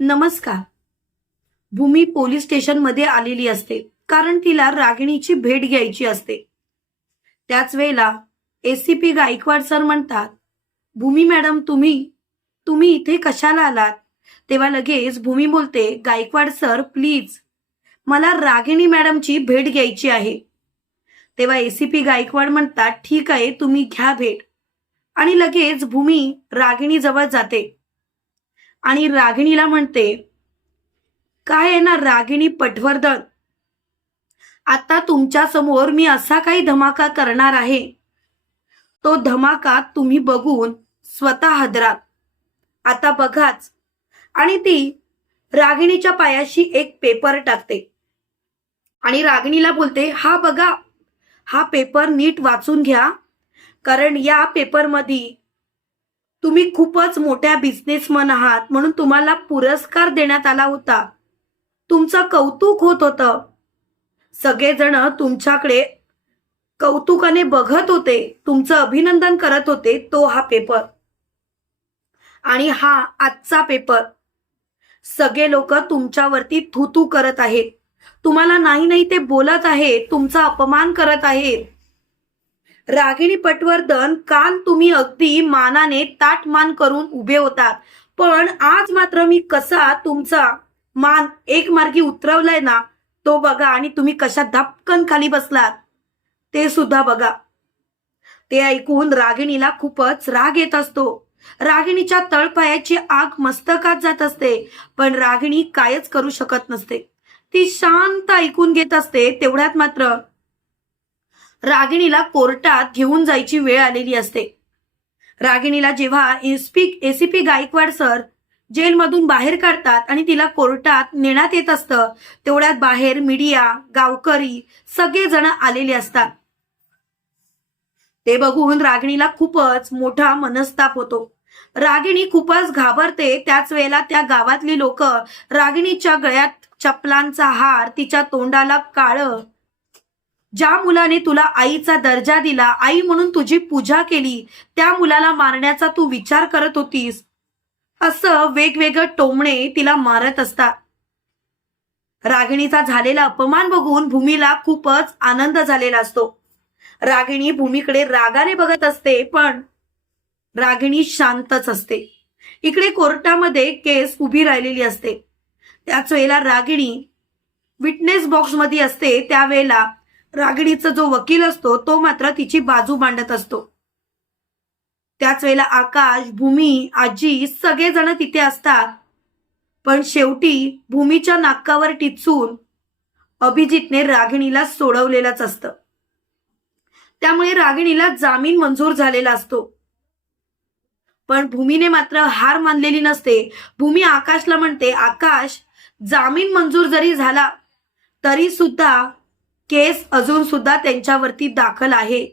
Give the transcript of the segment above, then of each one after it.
नमस्कार. भूमी पोलीस स्टेशनमध्ये आलेली असते कारण तिला रागिणीची भेट घ्यायची असते. त्याच वेळेला एसीपी गायकवाड सर म्हणतात भूमी मॅडम तुम्ही तुम्ही इथे कशाला आलात? तेव्हा लगेच भूमी बोलते गायकवाड सर प्लीज मला रागिणी मॅडमची भेट घ्यायची आहे. तेव्हा एसीपी गायकवाड म्हणतात ठीक आहे तुम्ही घ्या भेट. आणि लगेच भूमी रागिणी जवळ जाते. आणि रागिणीला म्हणते काय आहे ना रागिणी पटवर्धन? आता तुमच्यासमोर मी असा काही धमाका करणार आहे. तो धमाका तुम्ही बघून स्वतः हदरात. आता बघाच. आणि ती रागिणीच्या पायाशी एक पेपर टाकते. आणि रागिणीला बोलते हा बघा हा पेपर नीट वाचून घ्या कारण या पेपरमध्ये तुम्ही खूपच मोठ्या बिझनेसमन आहात म्हणून तुम्हाला पुरस्कार देण्यात आला होता. तुमचं कौतुक होत होतं. सगळेजण तुमच्याकडे कौतुकाने बघत होते. तुमचं अभिनंदन करत होते. तो हा पेपर आणि हा आजचा पेपर सगळे लोक तुमच्यावरती थुतू करत आहेत. तुम्हाला नाही नाही ते बोलत आहेत तुमचा अपमान करत आहेत. रागिणी पटवर्धन काल तुम्ही अगदी मानाने ताट मान करून उभे होतात. पण आज मात्र मी कसा तुमचा मान एक मार्गी उतरवलाय ना तो बघा आणि तुम्ही कशा धपकन खाली बसलात. ते सुद्धा बघा. ते ऐकून रागिणीला खूपच राग येत असतो. रागिणीच्या तळपायाची आग मस्तकात जात असते पण रागिणी कायच करू शकत नसते. ती शांत ऐकून घेत असते तेवढ्यात मात्र रागिणीला कोर्टात घेऊन जायची वेळ आलेली असते. रागिणीला जेव्हा एसपी एसीपी गायकवाड सर जेलमधून बाहेर काढतात आणि तिला कोर्टात नेण्यात येत असतं तेवढ्यात बाहेर मीडिया गावकरी सगळेजण आलेले असतात. ते बघून रागिणीला खूपच मोठा मनस्ताप होतो. रागिणी खूपच घाबरते त्याच वेळेला त्या गावातली लोक रागिणीच्या गळ्यात चपलांचा हार तिच्या तोंडाला काळ ज्या मुलाने तुला आईचा दर्जा दिला आई म्हणून तुझी पूजा केली त्या मुलाला मारण्याचा तू विचार करत होतीस? असं वेगवेगळं टोमणे तिला मारत असतात. रागिणीचा झालेला अपमान बघून भूमीला खूपच आनंद झालेला असतो. रागिणी भूमीकडे रागाने बघत असते पण रागिणी शांतच असते. इकडे कोर्टामध्ये केस उभी राहिलेली असते. त्याच वेळेला रागिणी विटनेस बॉक्समध्ये असते त्यावेळेला रागिणीचा जो वकील असतो तो मात्र तिची बाजू मांडत असतो. त्याच वेळेला आकाश भूमी आजी सगळेजण तिथे असतात. पण शेवटी भूमीच्या नाकावर टिचून अभिजितने रागिणीला सोडवलेलंच असतं. त्यामुळे रागिणीला जामीन मंजूर झालेला असतो. पण भूमीने मात्र हार मानलेली नसते. भूमी आकाशला म्हणते आकाश जामीन मंजूर जरी झाला तरी सुद्धा केस अजून सुद्धा त्यांच्यावरती दाखल आहे.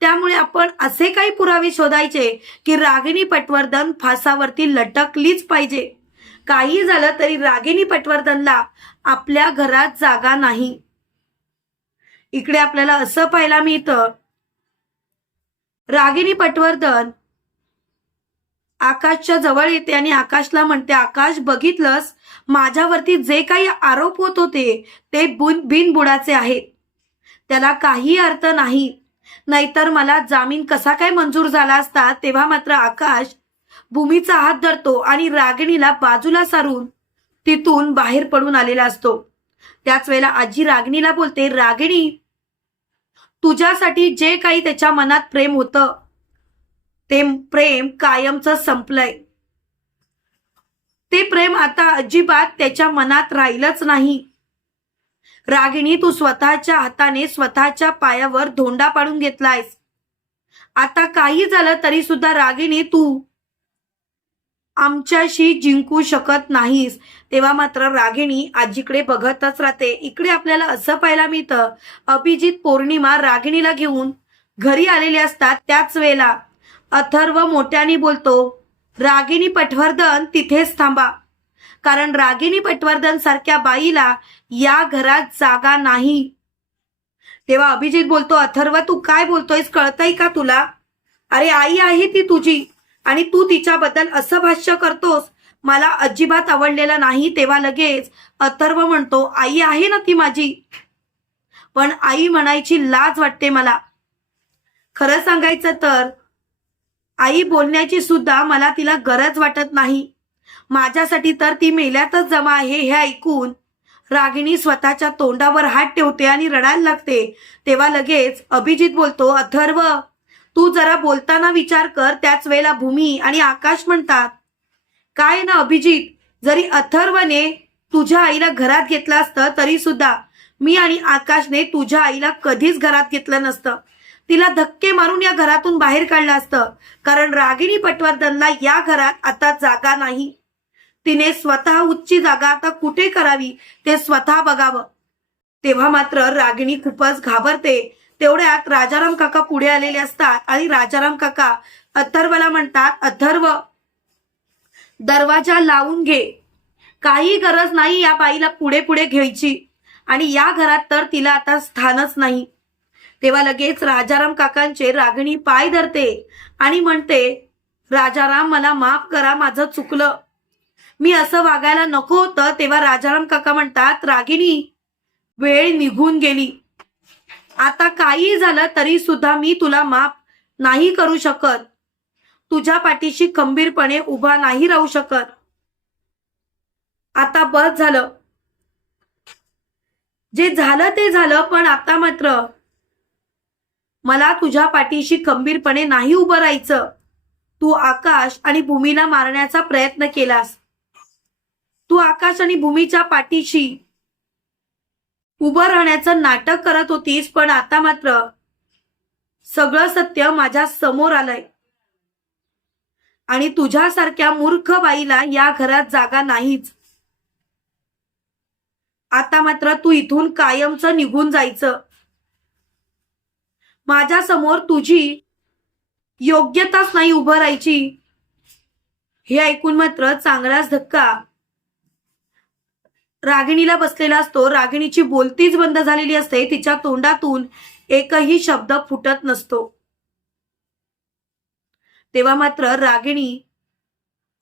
त्यामुळे आपण असे काही पुरावे शोधायचे की रागिणी पटवर्धन फासावरती लटकलीच पाहिजे. काही झालं तरी रागिणी पटवर्धनला आपल्या घरात जागा नाही. इकडे आपल्याला असं पाहायला मिळतं. रागिणी पटवर्धन आकाशच्या जवळ येते आणि आकाशला म्हणते आकाश बघितलंस? माझ्यावरती जे काही आरोप होत होते ते बुन बिनबुडाचे आहेत. त्याला काही अर्थ नाही. नाहीतर मला जामीन कसा काय मंजूर झाला असता तेव्हा मात्र आकाश भूमीचा हात धरतो आणि रागिणीला बाजूला सारून तिथून बाहेर पडून आलेला असतो. त्याच वेळेला आजी रागिणीला बोलते रागिणी तुझ्यासाठी जे काही त्याच्या मनात प्रेम होतं ते प्रेम कायमचं संपलंय. ते प्रेम आता अजिबात त्याच्या मनात राहिलंच नाही. रागिणी तू स्वतःच्या हाताने स्वतःच्या पायावर धोंडा पाडून घेतलायस. आता काही झालं तरी सुद्धा रागिणी तू आमच्याशी जिंकू शकत नाहीस. तेव्हा मात्र रागिणी आजीकडे बघतच राहते. इकडे आपल्याला असं पाहायला मिळतं अभिजित पौर्णिमा रागिणीला घेऊन घरी आलेले असतात त्याच वेळेला. अथर्व मोठ्याने बोलतो रागिणी पटवर्धन तिथेच थांबा. कारण रागिणी पटवर्धन सारख्या बाईला या घरात जागा नाही. तेव्हा अभिजित बोलतो अथर्व तू काय बोलतोयस? कळतय का तुला? अरे आई आहे ती तुझी आणि तू तिच्याबद्दल असं भाष्य करतोस. मला अजिबात आवडलेलं नाही. तेव्हा लगेच अथर्व म्हणतो आई आहे ना ती माझी. पण आई म्हणायची लाज वाटते मला. खरं सांगायचं तर आई बोलण्याची सुद्धा मला तिला गरज वाटत नाही. माझ्यासाठी तर ती मेल्यातच जमा आहे हे ऐकून रागिणी स्वतःच्या तोंडावर हात ठेवते आणि रडायला लागते. तेव्हा लगेच अभिजित बोलतो अथर्व तू जरा बोलताना विचार कर त्याच वेळेला भूमी आणि आकाश म्हणतात. काय ना अभिजित जरी अथर्वने तुझ्या आईला घरात घेतलं असतं तरी सुद्धा मी आणि आकाशने तुझ्या आईला कधीच घरात घेतलं नसतं. तिला धक्के मारून या घरातून बाहेर काढलं असतं. कारण रागिणी पटवर्धनला या घरात आता जागा नाही. तिने स्वतः उच्ची जागा आता कुठे करावी ते स्वतः बघावं. तेव्हा मात्र रागिणी खूपच घाबरते. तेवढ्यात राजाराम काका पुढे आलेले असतात आणि राजाराम काका अथर्वला म्हणतात अथर्व दरवाजा लावून घे. काही गरज नाही या बाईला पुढे पुढे घ्यायची. आणि या घरात तर तिला आता स्थानच नाही. तेव्हा लगेच राजाराम काकांचे रागिणी पाय धरते आणि म्हणते राजाराम मला माफ करा माझं चुकलं. मी असं वागायला नको होतं तेव्हा राजाराम काका म्हणतात रागिणी वेळ निघून गेली. आता काही झालं तरी सुद्धा मी तुला माफ नाही करू शकत. तुझ्या पाठीशी खंबीरपणे उभा नाही राहू शकत. आता बस झालं. जे झालं ते झालं पण आता मात्र मला तुझ्या पाठीशी खंबीरपणे नाही उभं राहायचं. तू आकाश आणि भूमीला मारण्याचा प्रयत्न केलास. तू आकाश आणि भूमीच्या पाठीशी उभं राहण्याचं नाटक करत होतीस पण आता मात्र सगळं सत्य माझ्यासमोर आलंय. आणि तुझ्यासारख्या मूर्ख बाईला या घरात जागा नाहीच. आता मात्र तू इथून कायमचं निघून जायचं. माझ्यासमोर तुझी योग्यताच नाही उभं राहायची. हे ऐकून मात्र चांगलाच धक्का रागिणीला बसलेला असतो. रागिणीची बोलतीच बंद झालेली असते. तिच्या तोंडातून एकही शब्द फुटत नसतो. तेव्हा मात्र रागिणी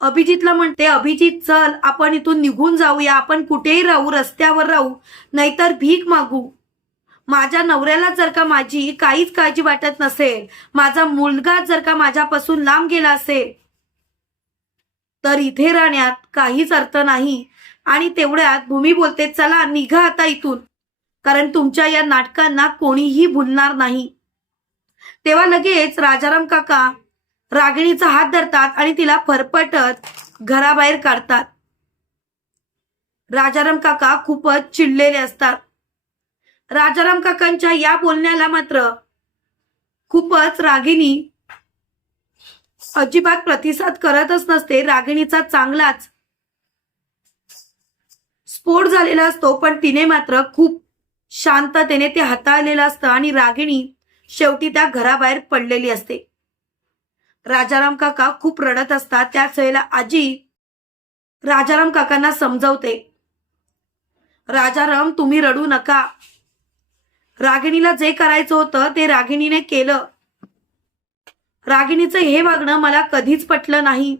अभिजितला म्हणते अभिजित चल आपण इथून निघून जाऊया. आपण कुठेही राहू रस्त्यावर राहू नाहीतर भीक मागू. माझ्या नवऱ्याला जर का माझी काहीच काळजी वाटत नसेल माझा मुलगा जर का माझ्यापासून लांब गेला असेल तर इथे राहण्यात काहीच अर्थ नाही. आणि तेवढ्यात भूमी बोलते चला निघा आता इथून. कारण तुमच्या या नाटकांना कोणीही भुलणार नाही. तेव्हा लगेच राजाराम काका रागिणीचा हात धरतात आणि तिला फरफटत घराबाहेर काढतात. राजाराम काका खूपच चिडलेले असतात. राजाराम काकांच्या या बोलण्याला मात्र खूपच रागिणी अजिबात प्रतिसाद करतच नसते. रागिणीचा चांगलाच स्फोट झालेला असतो पण तिने मात्र खूप शांततेने ते हाताळलेलं असतं आणि रागिणी शेवटी त्या घराबाहेर पडलेली असते. राजाराम काका खूप रडत असतात. त्याच वेळेला आजी राजाराम काकांना समजवते. राजाराम तुम्ही रडू नका. रागिणीला जे करायचं होतं ते रागिणीने केलं. रागिणीचं हे वागणं मला कधीच पटलं नाही.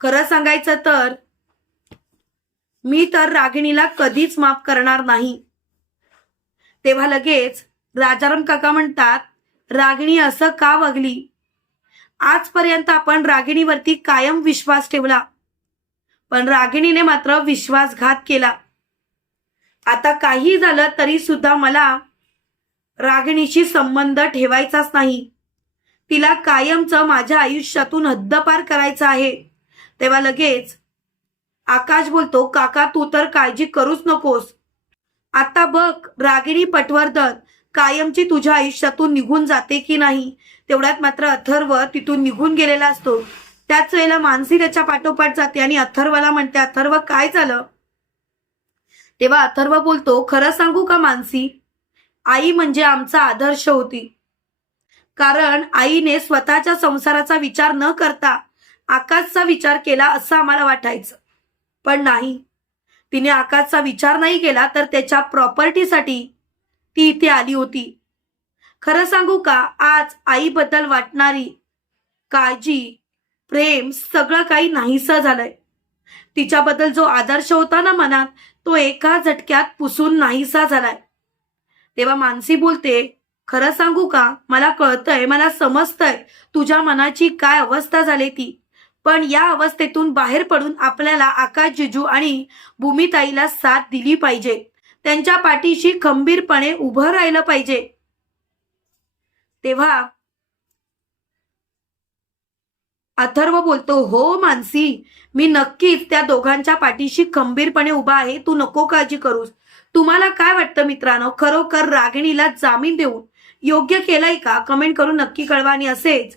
खरं सांगायचं तर मी तर रागिणीला कधीच माफ करणार नाही. तेव्हा लगेच राजाराम काका म्हणतात रागिणी असं का वागली? आजपर्यंत आपण रागिणीवरती कायम विश्वास ठेवला. पण रागिणीने मात्र विश्वासघात केला. आता काही झालं तरी सुद्धा मला रागिणीशी संबंध ठेवायचाच नाही. तिला कायमचं माझ्या आयुष्यातून हद्दपार करायचं आहे. तेव्हा लगेच आकाश बोलतो काका तू तर काळजी करूच नकोस. आता बघ रागिणी पटवर्धन कायमची तुझ्या आयुष्यातून निघून जाते की नाही? तेवढ्यात मात्र अथर्व तिथून निघून गेलेला असतो. त्याच वेळेला मानसी त्याच्या पाठोपाठ जाते आणि अथर्वला म्हणते अथर्व काय झालं? तेव्हा अथर्व बोलतो खरं सांगू का मानसी? आई म्हणजे आमचा आदर्श होती. कारण आईने स्वतःच्या संसाराचा विचार न करता आकाशचा विचार केला असं आम्हाला वाटायचं. पण नाही. तिने आकाशचा विचार नाही केला तर त्याच्या प्रॉपर्टीसाठी ती इथे आली होती. खरं सांगू का आज आईबद्दल वाटणारी काळजी प्रेम सगळं काही नाहीसं झालंय. तिच्याबद्दल जो आदर्श होता ना मनात तो एका झटक्यात पुसून नाहीसा झालाय. तेव्हा मानसी बोलते खरं सांगू का मला कळतंय मला समजतंय तुझ्या मनाची काय अवस्था झाली ती. पण या अवस्थेतून बाहेर पडून आपल्याला आकाश जिजू आणि भूमिताईला साथ दिली पाहिजे. त्यांच्या पाठीशी खंबीरपणे उभं राहिलं पाहिजे. तेव्हा अथर्व बोलतो हो मानसी मी नक्कीच त्या दोघांच्या पाठीशी खंबीरपणे उभा आहे. तू नको काळजी करूस. तुम्हाला काय वाटतं मित्रांनो? खरोखर रागिणीला जामीन देऊन योग्य केलंय का? कमेंट करून नक्की कळवा आणि असेच